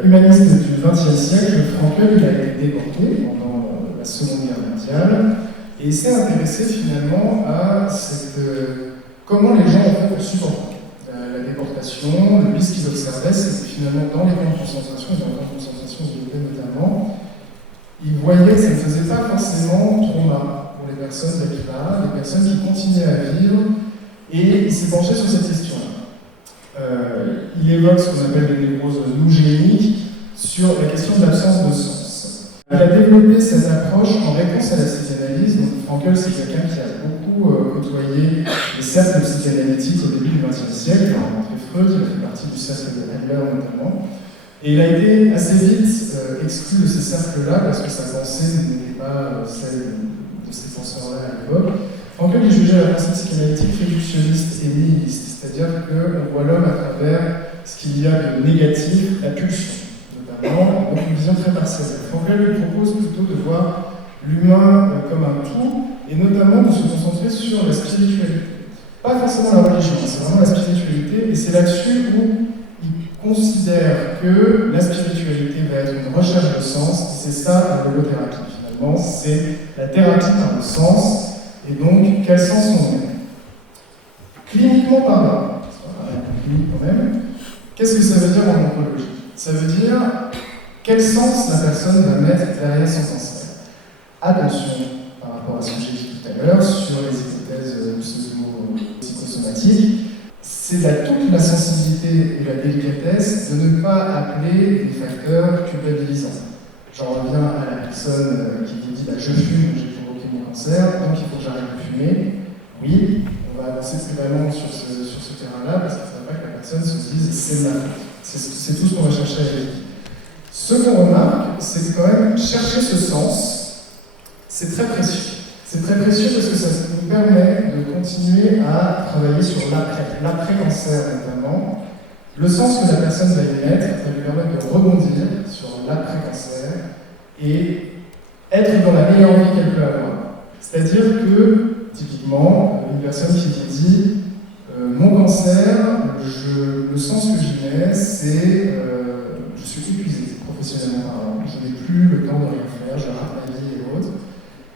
humaniste du XXe siècle. Frankl, il a été déporté pendant la Seconde Guerre mondiale et il s'est intéressé finalement à comment les gens en fait ont supporté la déportation. Lui, ce qu'il observait, c'est que finalement, dans les camps de concentration, et dans les camps de concentration notamment, il voyait que ça ne faisait pas forcément trauma pour les personnes d'être là, les personnes qui continuaient à vivre Et il s'est penché sur cette question-là. Il évoque ce qu'on appelle les névroses nougéniques sur la question de l'absence de sens. Il a développé cette approche en réponse à la psychanalyse. Donc, Frankl, c'est quelqu'un qui a beaucoup côtoyé les cercles psychanalytiques au début du XXe siècle. Il a rencontré Freud, il a fait partie du cercle de Adler notamment. Et il a été assez vite exclu de ces cercles-là parce que sa pensée n'était pas celle de ces penseurs-là à l'époque. Frankl, il jugeait la pensée psychanalytique réductionniste et nihiliste, c'est-à-dire qu'on voit l'homme à travers ce qu'il y a de négatif, la pulsion, notamment, donc une vision très partielle. Frankl lui propose plutôt de voir l'humain comme un tout, et notamment de se concentrer sur la spiritualité. Pas forcément la religion, c'est vraiment la spiritualité, et c'est là-dessus où il considère que la spiritualité va être une recherche de sens, et c'est ça la logothérapie finalement, c'est la thérapie par le sens. Et donc, quel sens on met? Cliniquement parlant, quand même, qu'est-ce que ça veut dire en anthropologie? Ça veut dire quel sens la personne va mettre derrière son cancer. Attention par rapport à ce que j'ai dit tout à l'heure sur les hypothèses psychosomatiques, c'est toute la sensibilité et la délicatesse de ne pas appeler des facteurs culpabilisants. J'en reviens à la personne qui dit bah, je fume, j'ai provoqué mon cancer, donc il faut que j'arrête de fumer. Oui, on va avancer prévalemment sur ce terrain-là parce qu'il ne faudrait pas que la personne se dise c'est ma faute. C'est tout ce qu'on va chercher à vérifier. Ce qu'on remarque, c'est que quand même chercher ce sens, c'est très précieux. C'est très précieux parce que ça nous permet de continuer à travailler sur l'après-cancer notamment. Le sens que la personne va y mettre va lui permettre de rebondir sur l'après-cancer et être dans la meilleure vie qu'elle peut avoir. C'est-à-dire que, typiquement, une personne qui dit mon cancer, le sens que j'y mets, c'est je suis épuisé professionnellement parlant, je n'ai plus le temps de rien faire, je rate ma vie et autres.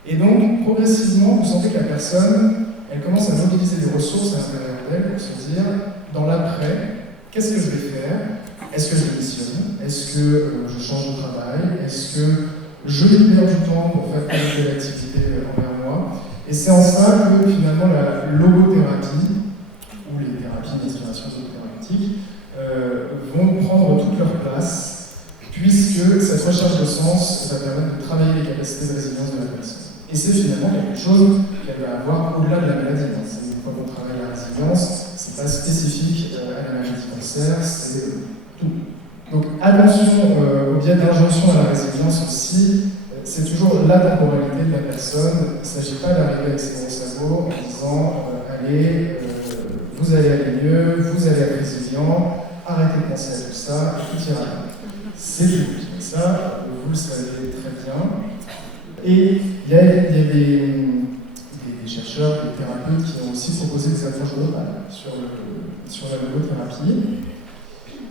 Et donc, progressivement, vous sentez que la personne, elle commence à mobiliser des ressources à l'intérieur d'elle pour se dire, dans l'après, qu'est-ce que je vais faire? Est-ce que je démissionne? Est-ce que je change de travail? Est-ce que je libère du temps pour faire telle activité envers moi? Et c'est en ça que finalement la logothérapie, ou les thérapies d'inspiration logothérapeutique, vont prendre toute leur place, puisque cette recherche de sens va permettre de travailler les capacités de résilience de la personne. Et c'est finalement quelque chose qu'elle va avoir au-delà de la maladie. Une fois qu'on travaille la résilience, c'est pas spécifique à la maladie du cancer, c'est tout. Donc attention au biais d'injonction à la résilience aussi, c'est toujours la temporalité de la personne. Il ne s'agit pas d'arriver avec ses gros sabots en disant allez, vous allez aller mieux, vous allez être résilient, arrêtez de penser à tout ça, tout ira bien. C'est tout. Ça, vous le savez très bien. Et il y a des chercheurs, des thérapeutes qui ont aussi proposé des approches globales sur la logothérapie.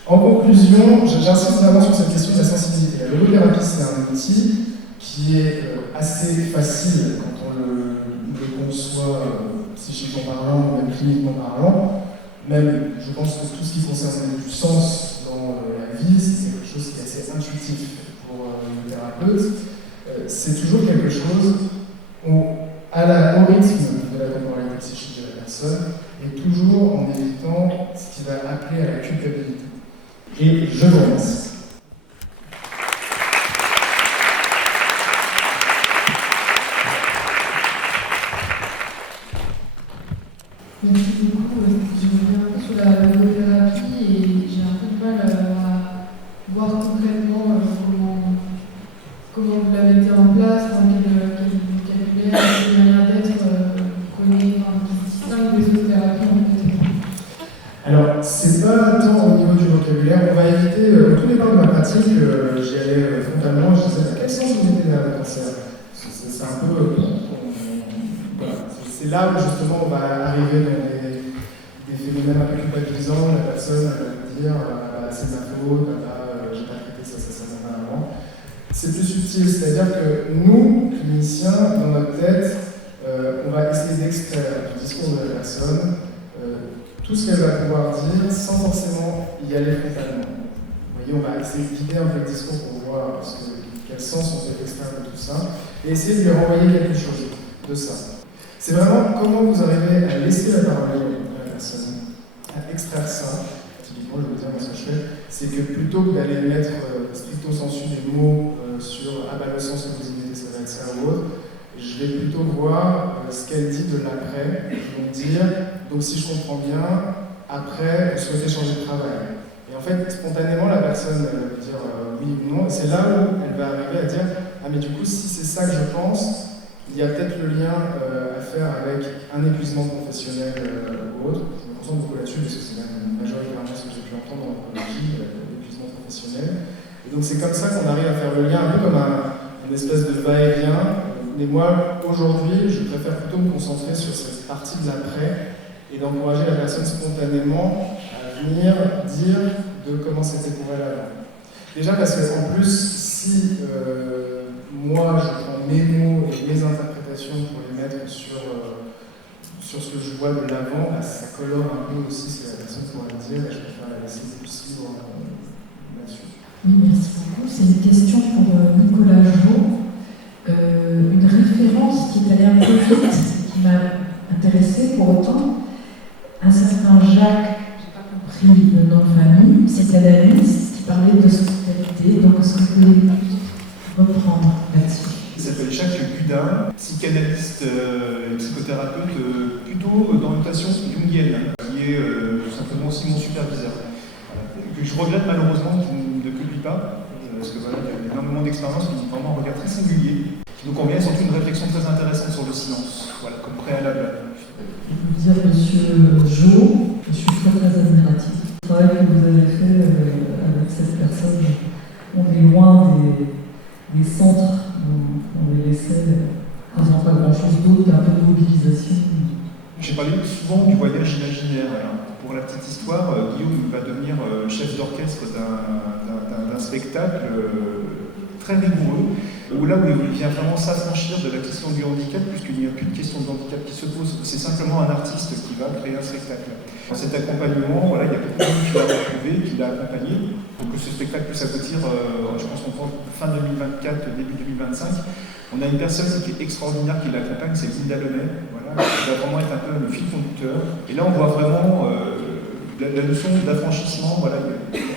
En conclusion, j'insiste vraiment sur cette question de la sensibilité. La logothérapie, c'est un outil qui est assez facile quand on le conçoit psychiquement parlant, même cliniquement parlant. Même, je pense que tout ce qui concerne du sens dans la vie, c'est quelque chose qui est assez intuitif pour le thérapeute. C'est toujours quelque chose au rythme de la temporalité psychique de la personne et toujours en évitant ce qui va appeler à la culpabilité. Et je vous remercie. Merci beaucoup. Je reviens un peu sur la logothérapie et j'ai un peu de mal à voir concrètement comment vous l'avez mis en place, dans quel vocabulaire, quelle manière d'être qui distingue des autres thérapies en fait. Alors, c'est pas tant au niveau du vocabulaire, on va éviter, au tout départ de ma pratique, j'y allais frontalement, je disais, à quel sens vous mettez derrière le cancer? C'est un peu, voilà, c'est là où justement on va arriver dans des phénomènes un peu culpabilisants, la personne va me dire, c'est ma faute, j'ai pas traité ça avant. C'est plus subtil, c'est-à-dire que nous, cliniciens, dans notre tête, on va essayer d'extraire du discours de la personne tout ce qu'elle va pouvoir dire sans forcément y aller frontalement. Vous voyez, on va essayer de guider un peu le discours pour voir quel sens on peut extraire de tout ça et essayer de lui renvoyer quelque chose de ça. C'est vraiment comment vous arrivez à laisser la parole à la personne à extraire ça. Typiquement, je veux dire, moi, ce que je fais, c'est que plutôt que d'aller mettre stricto sensu des mots sur ah bah le sens que vous imitez, ça va être ça ou autre, je vais plutôt voir ce qu'elle dit de l'après, donc dire, donc si je comprends bien, après, vous souhaitez changer de travail. Et en fait, spontanément, la personne va dire oui ou non, et c'est là où elle va arriver à dire ah mais du coup, si c'est ça que je pense, il y a peut-être le lien à faire avec un épuisement professionnel ou autre. Je me concentre beaucoup là-dessus parce que c'est même majoritairement ce que j'ai pu entendre en anthropologie, l'épuisement professionnel. Et donc c'est comme ça qu'on arrive à faire le lien, un peu comme une espèce de va-et-vient. Mais moi, aujourd'hui, je préfère plutôt me concentrer sur cette partie de l'après et d'encourager la personne spontanément à venir dire de comment c'était pour elle avant. Déjà parce qu'en plus, si moi je prends mes mots et mes interprétations pour les mettre sur ce que je vois de l'avant, bah, ça colore un peu aussi ce que la personne pourra dire et je préfère la laisser plus libre là-dessus. Oui, merci beaucoup. C'est une question pour Nicolas Jo. Une référence qui est allée un peu vite, qui m'a intéressée pour autant, un certain Jacques, je n'ai pas compris le nom de famille, psychanalyste, qui parlait d'hospitalité, donc est-ce que vous pouvez reprendre là-dessus? Il s'appelle Jacques Gudin, psychanalyste et psychothérapeute plutôt d'orientation jungienne, qui est tout simplement aussi mon superviseur. Que je regrette malheureusement qu'il ne publie pas, parce que voilà, il y a énormément d'expériences qui ont vraiment un regard très singulier. Donc on vient surtout une réflexion très intéressante sur le silence, voilà, comme préalable. Je peux vous dire, monsieur Jo, je suis très très admiratif. Le travail que vous avez fait avec cette personne, on est loin des centres où on les laissait faisant pas grand-chose d'autre qu'un peu de mobilisation. J'ai parlé souvent du voyage imaginaire. Pour la petite histoire, Guillaume va devenir chef d'orchestre d'un spectacle très rigoureux, où là où il vient vraiment s'affranchir de la question du handicap, puisqu'il n'y a plus de question de handicap qui se pose, c'est simplement un artiste qui va créer un spectacle. Dans cet accompagnement, voilà, il y a beaucoup de gens qui l'ont retrouvé, qui l'a accompagné, pour que ce spectacle puisse aboutir, je pense qu'on pense fin 2024, début 2025. On a une personne qui est extraordinaire qui l'accompagne, c'est Linda Lemay, voilà, qui va vraiment être un peu le fil conducteur. Et là, on voit vraiment la notion d'affranchissement. Voilà,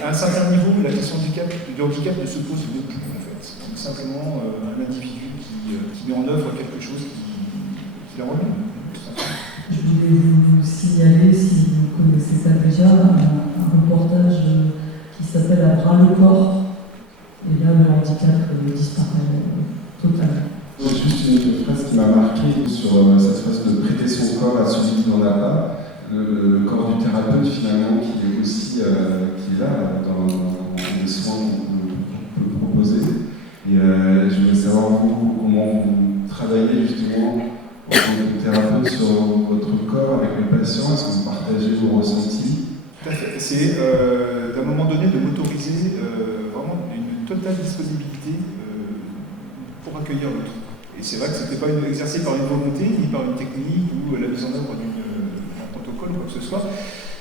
à un certain niveau, la question du handicap ne se pose plus, en fait. Donc, simplement un individu qui met en œuvre quelque chose qui la remet. Je voulais vous signaler, si vous ne connaissez pas déjà, un reportage qui s'appelle À bras le corps. Et là, le handicap disparaît totalement. J'ai juste une phrase qui m'a marqué sur cette phrase de prêter son corps à celui qui n'en a pas. Le corps du thérapeute, finalement, qui est aussi qui est là dans les soins qu'on peut proposer. Et je voulais savoir, vous, comment vous travaillez justement en tant que thérapeute sur votre corps avec les patients. Est-ce que vous partagez vos ressentis? Tout à fait. C'est d'un moment donné de m'autoriser vraiment une totale disponibilité pour accueillir l'autre. Et c'est vrai que ce n'était pas exercé par une volonté, ni par une technique, ou la mise en œuvre d'un protocole, quoi que ce soit.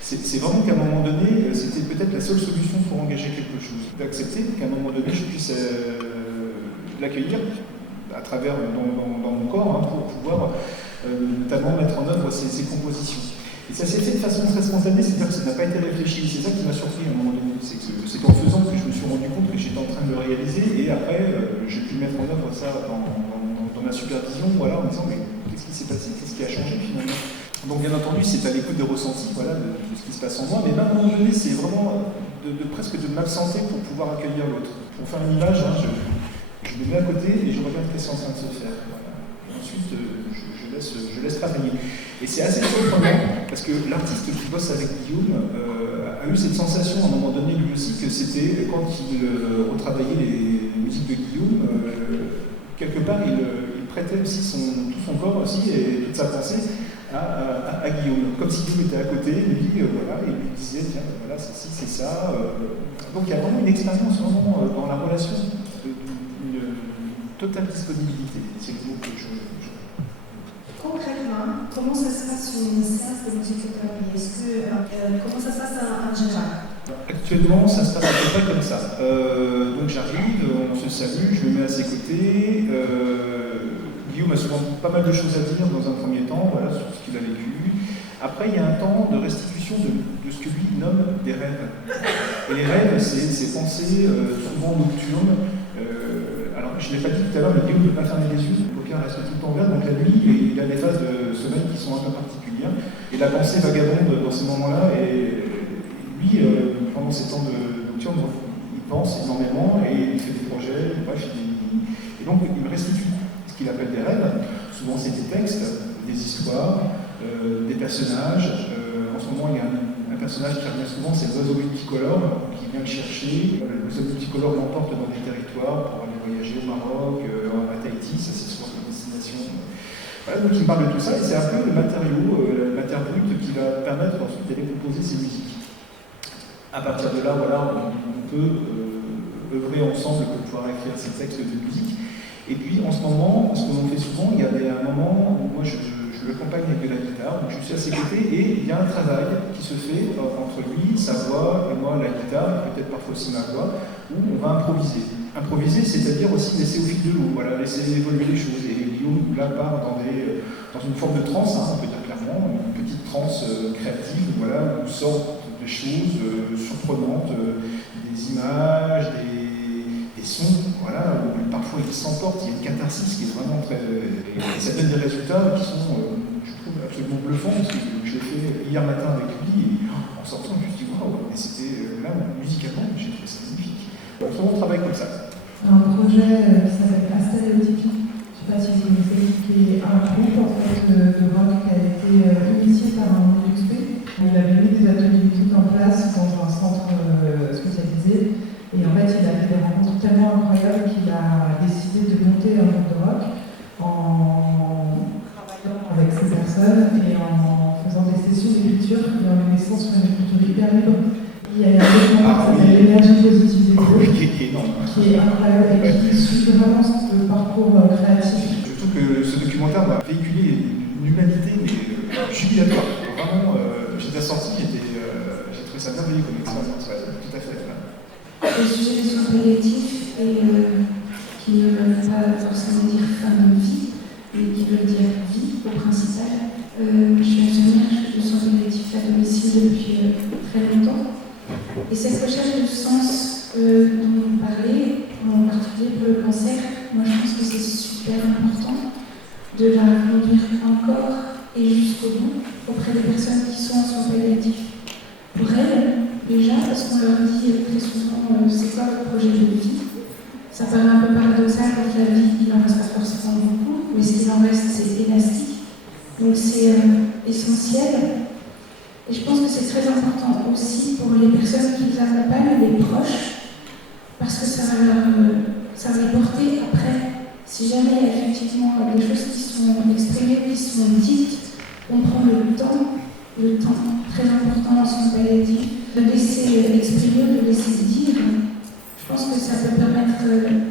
C'est vraiment qu'à un moment donné, c'était peut-être la seule solution pour engager quelque chose. D'accepter qu'à un moment donné, je puisse l'accueillir à travers dans mon corps, pour pouvoir notamment mettre en œuvre ces compositions. Et ça s'est fait de façon très spontanée, c'est-à-dire que ça n'a pas été réfléchi. C'est ça qui m'a surpris à un moment donné. C'est qu'en faisant que je me suis rendu compte que j'étais en train de le réaliser, et après, j'ai pu mettre en œuvre ça dans ma supervision, voilà, en disant mais qu'est-ce qui s'est passé, qu'est-ce qui a changé finalement. Donc bien entendu, c'est à l'écoute des ressentis, voilà, de ce qui se passe en moi, mais à un moment donné, c'est vraiment presque de m'absenter pour pouvoir accueillir l'autre. Pour faire une image, je me mets à côté et je regarde ce qui est en train de se faire. Voilà. Et ensuite, je laisse travailler. Et c'est assez surprenant, parce que l'artiste qui bosse avec Guillaume a eu cette sensation à un moment donné, lui aussi, que c'était quand il retravaillait les musiques de Guillaume, quelque part, il prêtait aussi tout son corps aussi, et toute sa pensée à Guillaume. Comme si Guillaume était à côté, lui, voilà, et lui disait, tiens, voilà, c'est ci, c'est ça. Donc il y a vraiment une expérience vraiment dans la relation, une totale disponibilité. C'est le mot que je... Concrètement, comment ça se passe sur une séance de musicothérapie? Comment ça se passe en général? Actuellement, ça se passe à peu près comme ça. Donc j'arrive, on se salue, je me mets à ses côtés. Guillaume a souvent pas mal de choses à dire dans un premier temps, voilà, sur ce qu'il a vécu. Après, il y a un temps de restitution de ce que lui nomme des rêves. Et les rêves, c'est ces pensées souvent nocturnes. Alors, je ne l'ai pas dit tout à l'heure, mais Guillaume ne peut pas fermer les yeux, les paupières restent tout le temps ouvertes, donc la nuit, il a des phases de sommeil qui sont un peu particulières. Et la pensée vagabonde dans ces moments-là, et lui, pendant ces temps de nocturne, il pense énormément et il fait des projets, bref, et donc il me restitue ce qu'il appelle des rêves. Souvent, c'est des textes, des histoires, des personnages. En ce moment, il y a un personnage qui revient souvent, c'est l'oiseau multicolore qui vient le chercher. L'oiseau multicolore l'emporte dans des territoires pour aller voyager au Maroc, à Tahiti, ça c'est souvent une destination. Voilà, donc il me parle de tout ça et c'est un peu le matériau, la matière brute qui va permettre ensuite d'aller composer ces musiques. À partir de là, voilà, on peut œuvrer ensemble pour pouvoir écrire ces textes de musique. Et puis en ce moment, ce que l'on fait souvent, il y a un moment où moi je l'accompagne avec de la guitare, donc je suis à ses côtés et il y a un travail qui se fait entre lui, sa voix, et moi, la guitare, peut-être parfois aussi ma voix, où on va improviser. Improviser, c'est-à-dire aussi laisser au fil de l'eau, voilà, laisser évoluer les choses. Et Guillaume, là, part dans une forme de transe, hein, on peut dire clairement, une petite transe créative, voilà, où sortent des choses surprenantes, des images, des sons, voilà, où parfois il s'emporte, il y a une catharsis qui est vraiment très... Et ça donne des résultats qui sont, je trouve, absolument bluffants, parce que je l'ai fait hier matin avec lui, et en sortant, je me suis dit, waouh, mais c'était là, musicalement, j'ai trouvé ça magnifique. Donc, on travaille comme ça. Un projet qui s'appelle Astéréotypie, je ne sais pas si vous connaissez, qui est un groupe en fait, de rock qui a été initié par un XP. Il avait mis des ateliers musique en place dans un centre spécialisé. Et en fait, il a fait des rencontres tellement incroyables qu'il a décidé de monter un groupe de rock en travaillant avec ces personnes et en faisant des sessions d'écriture et en les laissant sur une écriture hyper libre. Il y a un document qui s'appelle L'énergie positive des groupes, qui est incroyable et qui suit vraiment ce parcours créatif. Je trouve que ce documentaire va véhiculer une humanité jubilatoire. Vraiment, j'étais sorti, j'ai trouvé ça merveilleux comme expérience, ouais, tout à fait. Le sujet des soins palliatifs et qui ne veulent pas forcément dire fin de vie, mais qui veulent dire vie au principal. Je suis infirmière, je fais du soin palliatif à domicile depuis très longtemps. Et cette recherche de sens dont vous parlez, en particulier pour le cancer, moi je pense que c'est super important de la conduire encore et jusqu'au bout auprès des personnes qui sont en soins palliatifs. Pour elles, déjà, parce qu'on leur dit très souvent c'est quoi votre projet de vie. Ça paraît un peu paradoxal quand la vie, il n'en reste pas forcément beaucoup, mais ce qu'il en reste, c'est élastique. Donc c'est essentiel. Et je pense que c'est très important aussi pour les personnes qui les accompagnent, les proches, parce que ça va les porter après. Si jamais il y a effectivement des choses qui sont exprimées, qui sont dites, on prend le temps très important dans son palliatif, de laisser exprimer, de laisser dire. Je pense que ça peut permettre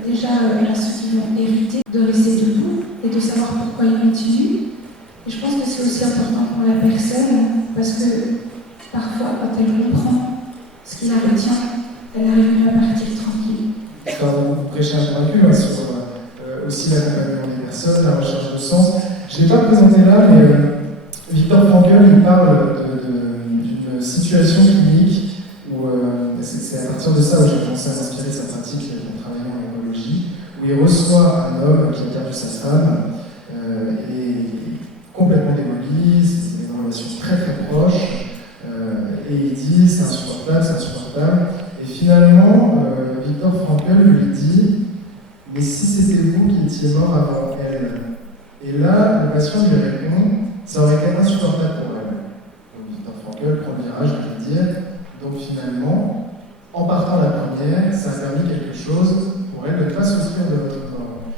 déjà à ceux qui vont hériter de rester debout et de savoir pourquoi ils continuent. Et je pense que c'est aussi important pour la personne parce que parfois, quand elle comprend ce qui la retient, elle arrive mieux à partir tranquille. Vous prêchez un convaincu sur aussi l'accompagnement des personnes, la recherche de sens. Je ne l'ai pas présenté là, mais Viktor Frankl il parle d'une situation clinique où c'est à partir de ça où j'ai commencé à m'inspirer de sa pratique en travaillant en écologie, où il reçoit un homme qui a perdu sa femme et complètement démoli, c'est une relation très très proche, et il dit c'est insupportable, et finalement Viktor Frankl lui dit mais si c'était vous qui étiez mort avant elle, et là le patient lui répond ça aurait été insupportable pour elle. Donc Viktor Frankl prend le virage, je veux dire. Donc finalement, en partant la première, ça a permis quelque chose pour elle de ne pas souffrir de votre corps.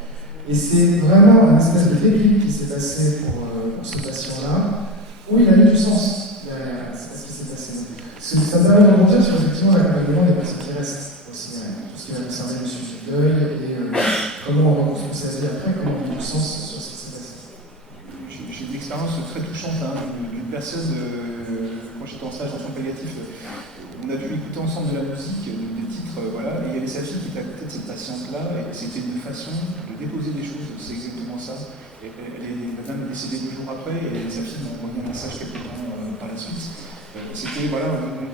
Et c'est vraiment un espèce de déclic qui s'est passé pour ce patient-là, où il a eu du sens derrière ce qui s'est passé. Ça me permet de rebondir sur effectivement l'accompagnement des personnes qui restent aussi, tout ce qui va concerner le sujet du deuil et comment on reconstruit sa vie après, comment on a du sens. J'ai une expérience très touchante d'une personne, quand j'étais en stage en soins palliatifs, on a pu écouter ensemble de la musique, des titres, voilà, et il y avait sa fille qui était à côté de cette patiente-là, et c'était une façon de déposer des choses, c'est exactement ça. Et madame est décédée 2 jours après, et sa fille m'a envoyé un message quelque temps suite. C'était voilà,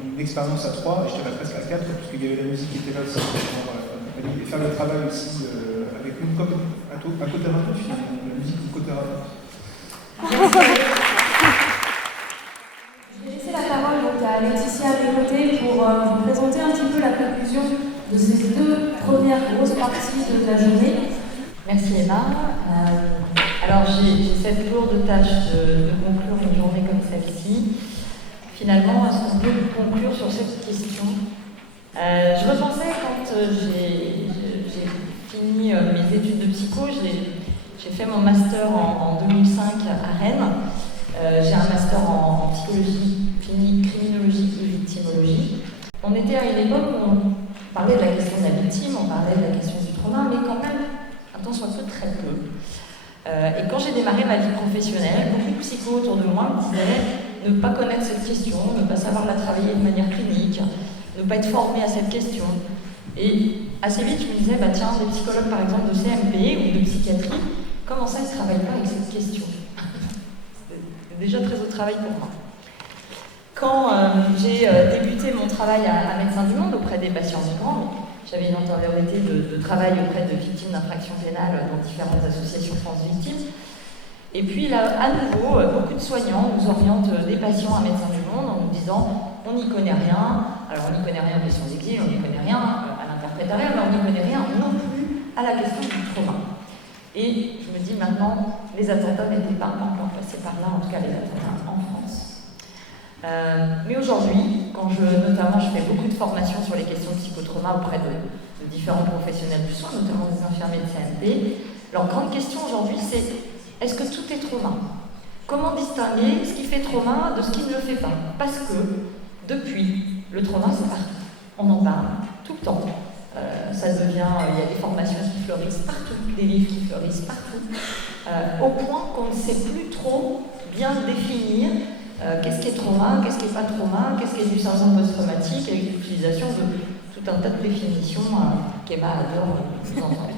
une expérience à 3, et je dirais presque à 4, parce qu'il y avait la musique qui était là aussi, et faire le travail aussi avec une comme un cothérapeute, finalement, la musique du cothérapeute. Je vais laisser la parole donc, à Laetitia à mes côtés pour vous présenter un petit peu la conclusion de ces 2 premières grosses parties de la journée. Merci Emma. Alors j'ai cette lourde tâche de conclure une journée comme celle-ci. Finalement, est-ce qu'on peut conclure sur cette question? Je repensais quand j'ai fini mes études de psycho, j'ai fait mon master en 2005 à Rennes. J'ai un master en psychologie, criminologie et victimologie. On était à une époque où on parlait de la question de la victime, on parlait de la question du trauma, mais quand même, un temps soit peu, très peu. Et quand j'ai démarré ma vie professionnelle, beaucoup de psychos autour de moi me disaient ne pas connaître cette question, ne pas savoir la travailler de manière clinique, ne pas être formé à cette question. Et assez vite, je me disais, bah tiens, des psychologues par exemple de CMP ou de psychiatrie, comment ça, ils ne travaillent pas avec cette question? C'est déjà très au travail pour moi. Quand j'ai débuté mon travail à Médecins du Monde auprès des patients migrants, j'avais une antériorité de travail auprès de victimes d'infractions pénales dans différentes associations France Victimes. Et puis là, à nouveau, beaucoup de soignants nous orientent des patients à Médecins du Monde en nous disant on n'y connaît rien. Alors on n'y connaît rien aux questions d'exil, on n'y connaît rien à l'interprétariat, mais on n'y connaît rien non plus à la question du trauma. Et je me dis maintenant, les attentats n'étaient pas encore passés par là, en tout cas les attentats en France. Mais aujourd'hui, quand notamment je fais beaucoup de formations sur les questions de psychotrauma auprès de différents professionnels du soin, notamment des infirmiers de CMP, leur grande question aujourd'hui c'est est-ce que tout est trauma? Comment distinguer ce qui fait trauma de ce qui ne le fait pas? Parce que depuis, le trauma c'est partout. On en parle tout le temps. Ça devient, il y a des formations qui fleurissent partout, des livres qui fleurissent partout, au point qu'on ne sait plus trop bien définir qu'est-ce qui est trauma, qu'est-ce qui n'est pas trauma, qu'est-ce qui est du syndrome post-traumatique, avec l'utilisation de tout un tas de définitions qu'Emma adore entendre.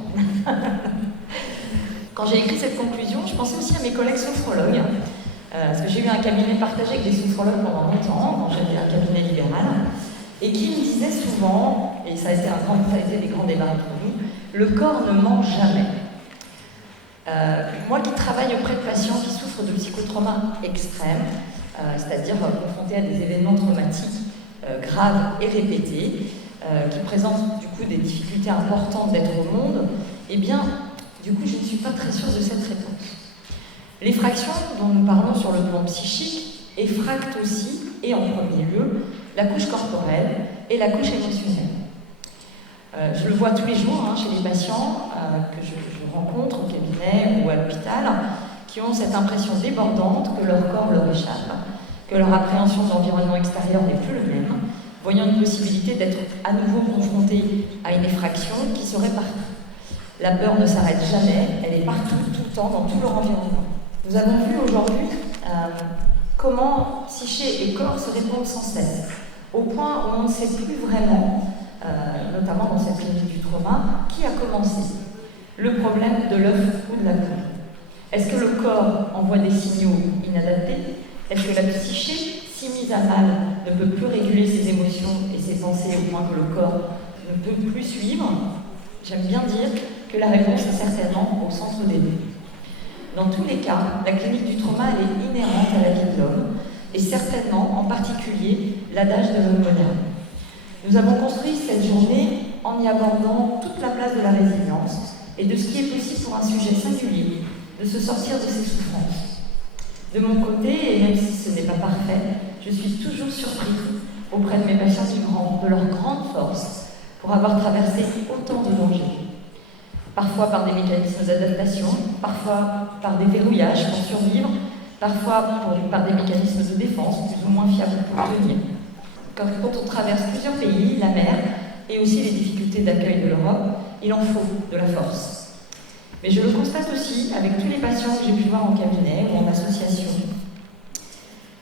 Quand j'ai écrit cette conclusion, je pensais aussi à mes collègues sophrologues, parce que j'ai eu un cabinet partagé avec des sophrologues pendant longtemps, quand j'avais un cabinet libéral, et qui me disaient souvent, et ça a été des grands débats entre nous, le corps ne ment jamais. Moi qui travaille auprès de patients qui souffrent de psychotrauma extrême, c'est-à-dire confrontés à des événements traumatiques graves et répétés, qui présentent du coup des difficultés importantes d'être au monde, eh bien, du coup, je ne suis pas très sûre de cette réponse. L'effraction dont nous parlons sur le plan psychique effracte aussi, et en premier lieu, la couche corporelle et la couche émotionnelle. Je le vois tous les jours chez les patients que je rencontre au cabinet ou à l'hôpital, qui ont cette impression débordante que leur corps leur échappe, que leur appréhension de l'environnement extérieur n'est plus le même, voyant une possibilité d'être à nouveau confrontés à une effraction qui serait partout. La peur ne s'arrête jamais, elle est partout, tout le temps, dans tout leur environnement. Nous avons vu aujourd'hui comment psyché et corps se répondent sans cesse, au point où on ne sait plus vraiment, notamment dans cette clinique du trauma, qui a commencé. Le problème de l'œuf ou de la poule. Est-ce que le corps envoie des signaux inadaptés? Est-ce que la psyché, si mise à mal, ne peut plus réguler ses émotions et ses pensées au point que le corps ne peut plus suivre? J'aime bien dire que la réponse est certainement au centre des deux. Dans tous les cas, la clinique du trauma elle est inhérente à la vie de l'homme, et certainement, en particulier, l'adage de l'homme moderne. Nous avons construit cette journée en y abordant toute la place de la résilience et de ce qui est possible pour un sujet singulier de se sortir de ses souffrances. De mon côté, et même si ce n'est pas parfait, je suis toujours surprise auprès de mes patients migrants de leur grande force pour avoir traversé autant de dangers. Parfois par des mécanismes d'adaptation, parfois par des verrouillages pour survivre, parfois par des mécanismes de défense plus ou moins fiables pour tenir. Quand on traverse plusieurs pays, la mer, et aussi les difficultés d'accueil de l'Europe, il en faut de la force. Mais je le constate aussi avec tous les patients que j'ai pu voir en cabinet ou en association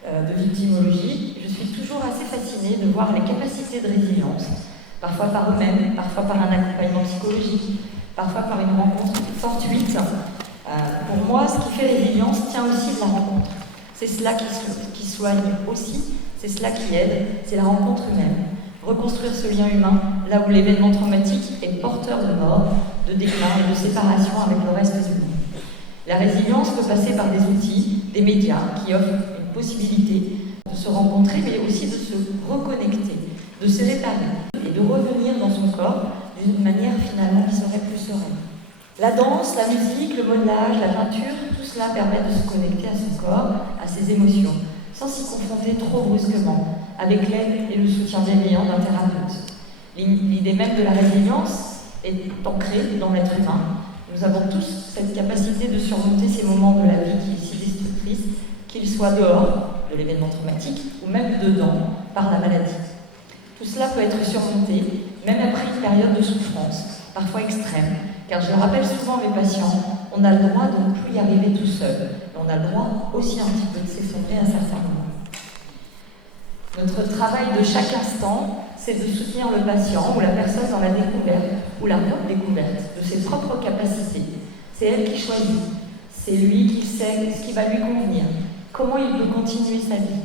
de victimologie, je suis toujours assez fascinée de voir les capacités de résilience, parfois par eux-mêmes, parfois par un accompagnement psychologique, parfois par une rencontre fortuite. Pour moi, ce qui fait résilience tient aussi de la rencontre. C'est cela qui soigne aussi, c'est cela qui aide, c'est la rencontre humaine. Reconstruire ce lien humain là où l'événement traumatique est porteur de mort, de déclin et de séparation avec le reste du monde. La résilience peut passer par des outils, des médias qui offrent une possibilité de se rencontrer, mais aussi de se reconnecter, de se réparer et de revenir dans son corps d'une manière finalement qui serait plus sereine. La danse, la musique, le modelage, la peinture, tout cela permet de se connecter à son corps, à ses émotions, sans s'y confronter trop brusquement, avec l'aide et le soutien bienveillant d'un thérapeute. L'idée même de la résilience est ancrée dans l'être humain. Nous avons tous cette capacité de surmonter ces moments de la vie qui est si destructrice, qu'ils soient dehors de l'événement traumatique ou même dedans par la maladie. Tout cela peut être surmonté, même après une période de souffrance, parfois extrême, car je le rappelle souvent à mes patients, on a le droit de ne plus y arriver tout seul, et on a le droit aussi un petit peu de s'effondrer à certains moments. Notre travail de chaque instant, c'est de soutenir le patient ou la personne dans la découverte ou la redécouverte de ses propres capacités. C'est elle qui choisit, c'est lui qui sait ce qui va lui convenir, comment il peut continuer sa vie.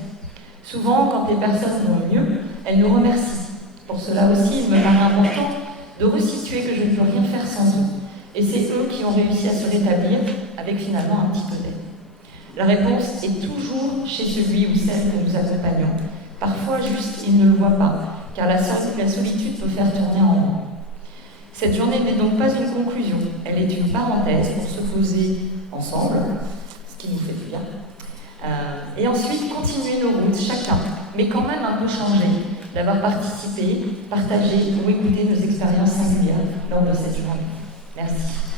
Souvent, quand les personnes vont mieux, elles nous remercient. Pour cela aussi, il me paraît important de resituer que je ne peux rien faire sans eux. Et c'est eux qui ont réussi à se rétablir avec finalement un petit peu d'aide. La réponse est toujours chez celui ou celle que nous accompagnons. Parfois, juste, ils ne le voient pas, car la solitude peut faire tourner en rond. Cette journée n'est donc pas une conclusion, elle est une parenthèse pour se poser ensemble, ce qui nous fait du bien, et ensuite continuer nos routes, chacun, mais quand même un peu changer, d'avoir participé, partagé ou écouté nos expériences singulières lors de cette journée. Merci.